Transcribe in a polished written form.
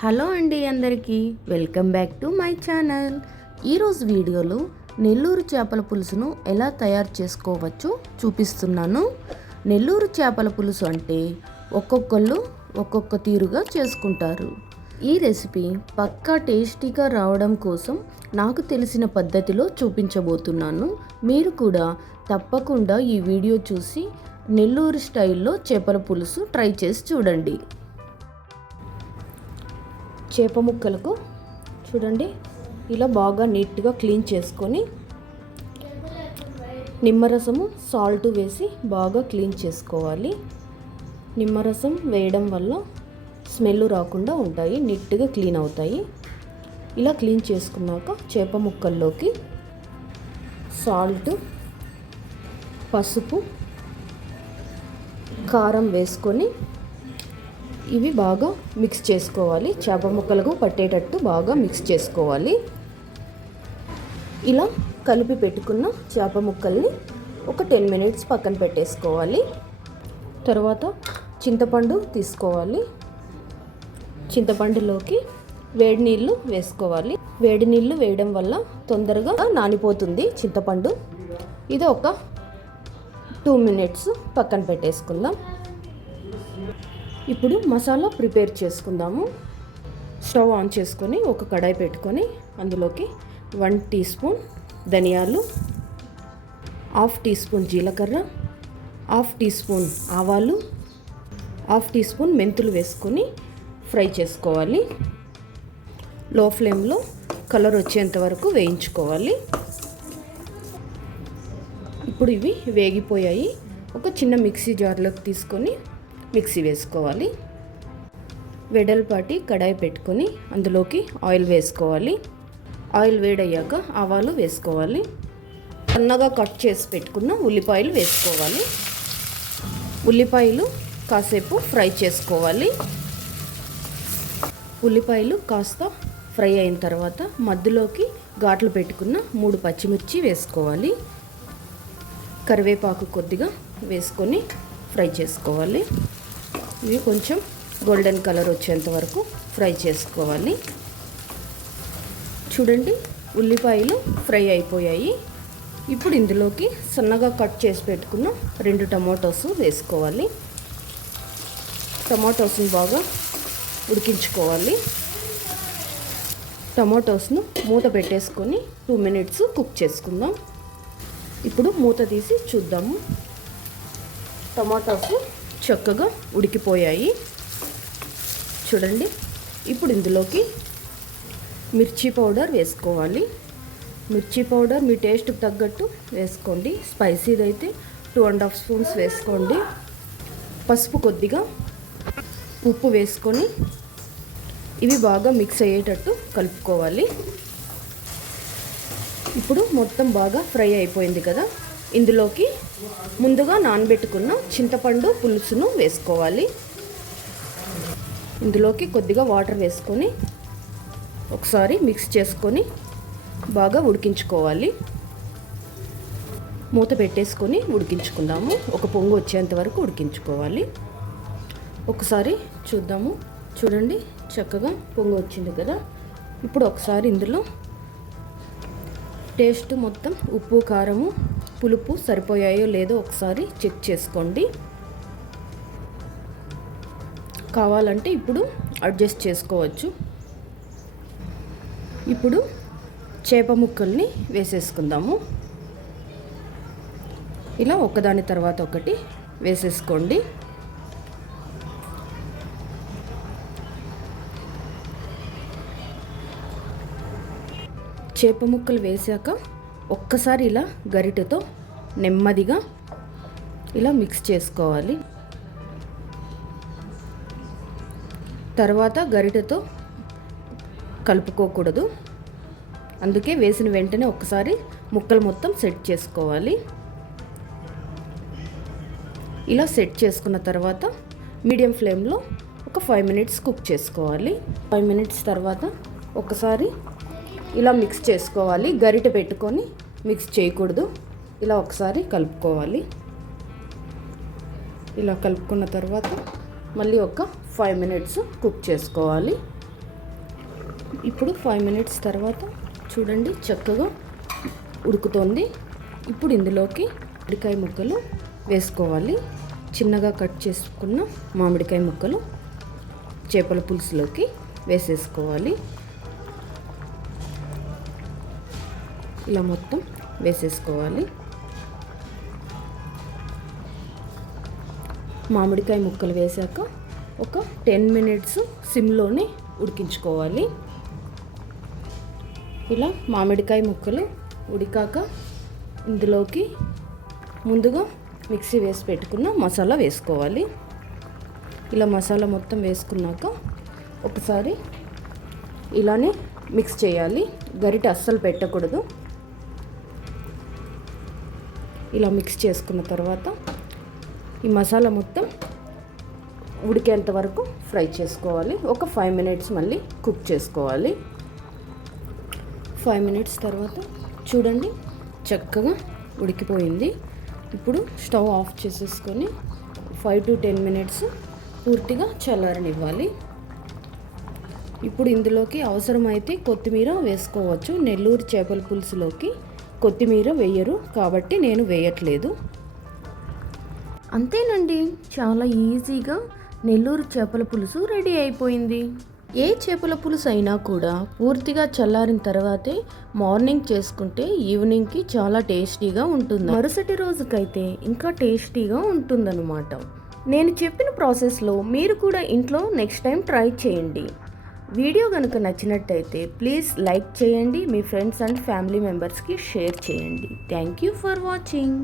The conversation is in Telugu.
హలో అండి అందరికీ welcome back to my channel. ఈరోజు వీడియోలో నెల్లూరు చేపల పులుసును ఎలా తయారు చేసుకోవచ్చో చూపిస్తున్నాను. నెల్లూరు చేపల పులుసు అంటే ఒక్కొక్కళ్ళు ఒక్కొక్క తీరుగా చేసుకుంటారు. ఈ రెసిపీ పక్కా టేస్టీగా రావడం కోసం నాకు తెలిసిన పద్ధతిలో చూపించబోతున్నాను. మీరు కూడా తప్పకుండా ఈ వీడియో చూసి నెల్లూరు స్టైల్లో చేపల పులుసు ట్రై చేసి చూడండి. చేప ముక్కలకు చూడండి ఇలా బాగా నీట్గా క్లీన్ చేసుకొని నిమ్మరసము సాల్ట్ వేసి బాగా క్లీన్ చేసుకోవాలి. నిమ్మరసం వేయడం వల్ల స్మెల్ రాకుండా ఉంటాయి, నీట్గా క్లీన్ అవుతాయి. ఇలా క్లీన్ చేసుకున్నాక చేప ముక్కల్లోకి సాల్ట్, పసుపు, కారం వేసుకొని ఇవి బాగా మిక్స్ చేసుకోవాలి. చేప ముక్కలకు పట్టేటట్టు బాగా మిక్స్ చేసుకోవాలి. ఇలా కలిపి పెట్టుకున్న చేప ముక్కల్ని ఒక 10 మినిట్స్ పక్కన పెట్టేసుకోవాలి. తర్వాత చింతపండు తీసుకోవాలి. చింతపండులోకి వేడి నీళ్ళు వేసుకోవాలి. వేడి నీళ్ళు వేయడం వల్ల తొందరగా నానిపోతుంది చింతపండు. ఇది ఒక 2 మినిట్స్ పక్కన పెట్టేసుకుందాం. ఇప్పుడు మసాలా ప్రిపేర్ చేసుకుందాము. స్టవ్ ఆన్ చేసుకొని ఒక కడాయి పెట్టుకొని అందులోకి 1 టీ స్పూన్ ధనియాలు, 1/2 టీ స్పూన్ జీలకర్ర, 1/2 టీ స్పూన్ ఆవాలు, 1/2 టీ స్పూన్ మెంతులు వేసుకొని ఫ్రై చేసుకోవాలి. లో ఫ్లేమ్లో కలర్ వచ్చేంత వరకు వేయించుకోవాలి. ఇప్పుడు ఇవి వేగిపోయాయి. ఒక చిన్న మిక్సీ జార్లోకి తీసుకొని మిక్సీ వేసుకోవాలి. వెడల్పాటి కడాయి పెట్టుకొని అందులోకి ఆయిల్ వేసుకోవాలి. ఆయిల్ వేడయ్యాక ఆవాలు వేసుకోవాలి. సన్నగా కట్ చేసి పెట్టుకున్న ఉల్లిపాయలు వేసుకోవాలి. ఉల్లిపాయలు కాసేపు ఫ్రై చేసుకోవాలి. ఉల్లిపాయలు కాస్త ఫ్రై అయిన తర్వాత మధ్యలోకి ఘాట్లు పెట్టుకున్న 3 పచ్చిమిర్చి వేసుకోవాలి. కరివేపాకు కొద్దిగా వేసుకొని ఫ్రై చేసుకోవాలి. ఇవి కొంచెం గోల్డెన్ కలర్ వచ్చేంత వరకు ఫ్రై చేసుకోవాలి. చూడండి ఉల్లిపాయలు ఫ్రై అయిపోయాయి. ఇప్పుడు ఇందులోకి సన్నగా కట్ చేసి పెట్టుకున్న 2 టమాటోస్ వేసుకోవాలి. టమాటోస్ని బాగా ఉడికించుకోవాలి. టమాటోస్ను మూత పెట్టేసుకొని 2 మినిట్స్ కుక్ చేసుకుందాం. ఇప్పుడు మూత తీసి చూద్దాము. టమాటోస్ చక్కగా ఉడికిపోయాయి. చూడండి ఇప్పుడు ఇందులోకి మిర్చి పౌడర్ వేసుకోవాలి. మిర్చి పౌడర్ మీ టేస్ట్కి తగ్గట్టు వేసుకోండి. స్పైసీది అయితే 2.5 స్పూన్స్ వేసుకోండి. పసుపు కొద్దిగా, ఉప్పు వేసుకొని ఇవి బాగా మిక్స్ అయ్యేటట్టు కలుపుకోవాలి. ఇప్పుడు మొత్తం బాగా ఫ్రై అయిపోయింది కదా, ఇందులోకి ముందుగా నానబెట్టుకున్న చింతపండు పులుసును వేసుకోవాలి. ఇందులోకి కొద్దిగా వాటర్ వేసుకొని ఒకసారి మిక్స్ చేసుకొని బాగా ఉడికించుకోవాలి. మూత పెట్టేసుకొని ఉడికించుకుందాము. ఒక పొంగు వచ్చేంత వరకు ఉడికించుకోవాలి. ఒకసారి చూద్దాము. చూడండి చక్కగా పొంగు వచ్చింది కదా. ఇప్పుడు ఒకసారి ఇందులో టేస్ట్ మొత్తం ఉప్పు, కారము, పులుపు సరిపోయాయో లేదో ఒకసారి చెక్ చేసుకోండి. కావాలంటే ఇప్పుడు అడ్జస్ట్ చేసుకోవచ్చు. ఇప్పుడు చేప ముక్కల్ని వేసేసుకుందాము. ఇలా ఒకదాని తర్వాత ఒకటి వేసేసుకోండి. చేప ముక్కలు వేసాక ఒక్కసారి ఇలా గరిటెతో నెమ్మదిగా ఇలా మిక్స్ చేసుకోవాలి. తర్వాత గరిటెతో కలుపుకోకూడదు. అందుకే వేసిన వెంటనే ఒక్కసారి ముక్కలు మొత్తం సెట్ చేసుకోవాలి. ఇలా సెట్ చేసుకున్న తర్వాత మీడియం ఫ్లేమ్లో ఒక 5 మినిట్స్ కుక్ చేసుకోవాలి. 5 మినిట్స్ తర్వాత ఒకసారి ఇలా మిక్స్ చేసుకోవాలి. గరిటె పెట్టుకొని మిక్స్ చేయకూడదు. ఇలా ఒకసారి కలుపుకోవాలి. ఇలా కలుపుకున్న తర్వాత మళ్ళీ ఒక 5 మినిట్స్ కుక్ చేసుకోవాలి. ఇప్పుడు 5 మినిట్స్ తర్వాత చూడండి చక్కగా ఉడుకుతోంది. ఇప్పుడు ఇందులోకి మామిడికాయ ముక్కలు వేసుకోవాలి. చిన్నగా కట్ చేసుకున్న మామిడికాయ ముక్కలు చేపల పులుసులోకి వేసేసుకోవాలి. ఇలా మొత్తం వేసేసుకోవాలి. మామిడికాయ ముక్కలు వేసాక ఒక 10 మినిట్స్ సిమ్లోనే ఉడికించుకోవాలి. ఇలా మామిడికాయ ముక్కలు ఉడికాక ఇందులోకి ముందుగా మిక్సీ వేసి పెట్టుకున్న మసాలా వేసుకోవాలి. ఇలా మసాలా మొత్తం వేసుకున్నాక ఒకసారి ఇలానే మిక్స్ చేయాలి. గరిటె అస్సలు పెట్టకూడదు. ఇలా మిక్స్ చేసుకున్న తర్వాత ఈ మసాలా మొత్తం ఉడికేంత వరకు ఫ్రై చేసుకోవాలి. ఒక 5 మినిట్స్ మళ్ళీ కుక్ చేసుకోవాలి. 5 మినిట్స్ తర్వాత చూడండి చక్కగా ఉడికిపోయింది. ఇప్పుడు స్టవ్ ఆఫ్ చేసేసుకొని 5 to 10 మినిట్స్ పూర్తిగా చల్లారనివ్వాలి. ఇప్పుడు ఇందులోకి అవసరమైతే కొత్తిమీర వేసుకోవచ్చు. నెల్లూరు చేపల పులుసులోకి కొత్తిమీర వేయరు కాబట్టి నేను వేయట్లేదు. అంతేనండి, చాలా ఈజీగా నెల్లూరు చేపల పులుసు రెడీ అయిపోయింది. ఏ చేపల పులుసు అయినా కూడా పూర్తిగా చల్లారిన తర్వాతే మార్నింగ్ చేసుకుంటే ఈవినింగ్కి చాలా టేస్టీగా ఉంటుంది. మరుసటి రోజుకైతే ఇంకా టేస్టీగా ఉంటుందన్నమాట. నేను చెప్పిన ప్రాసెస్లో మీరు కూడా ఇంట్లో నెక్స్ట్ టైం ట్రై చేయండి. వీడియో కనుక నచ్చినట్టయితే ప్లీజ్ లైక్ చేయండి. మీ ఫ్రెండ్స్ అండ్ ఫ్యామిలీ మెంబర్స్కి షేర్ చేయండి. Thank you for watching.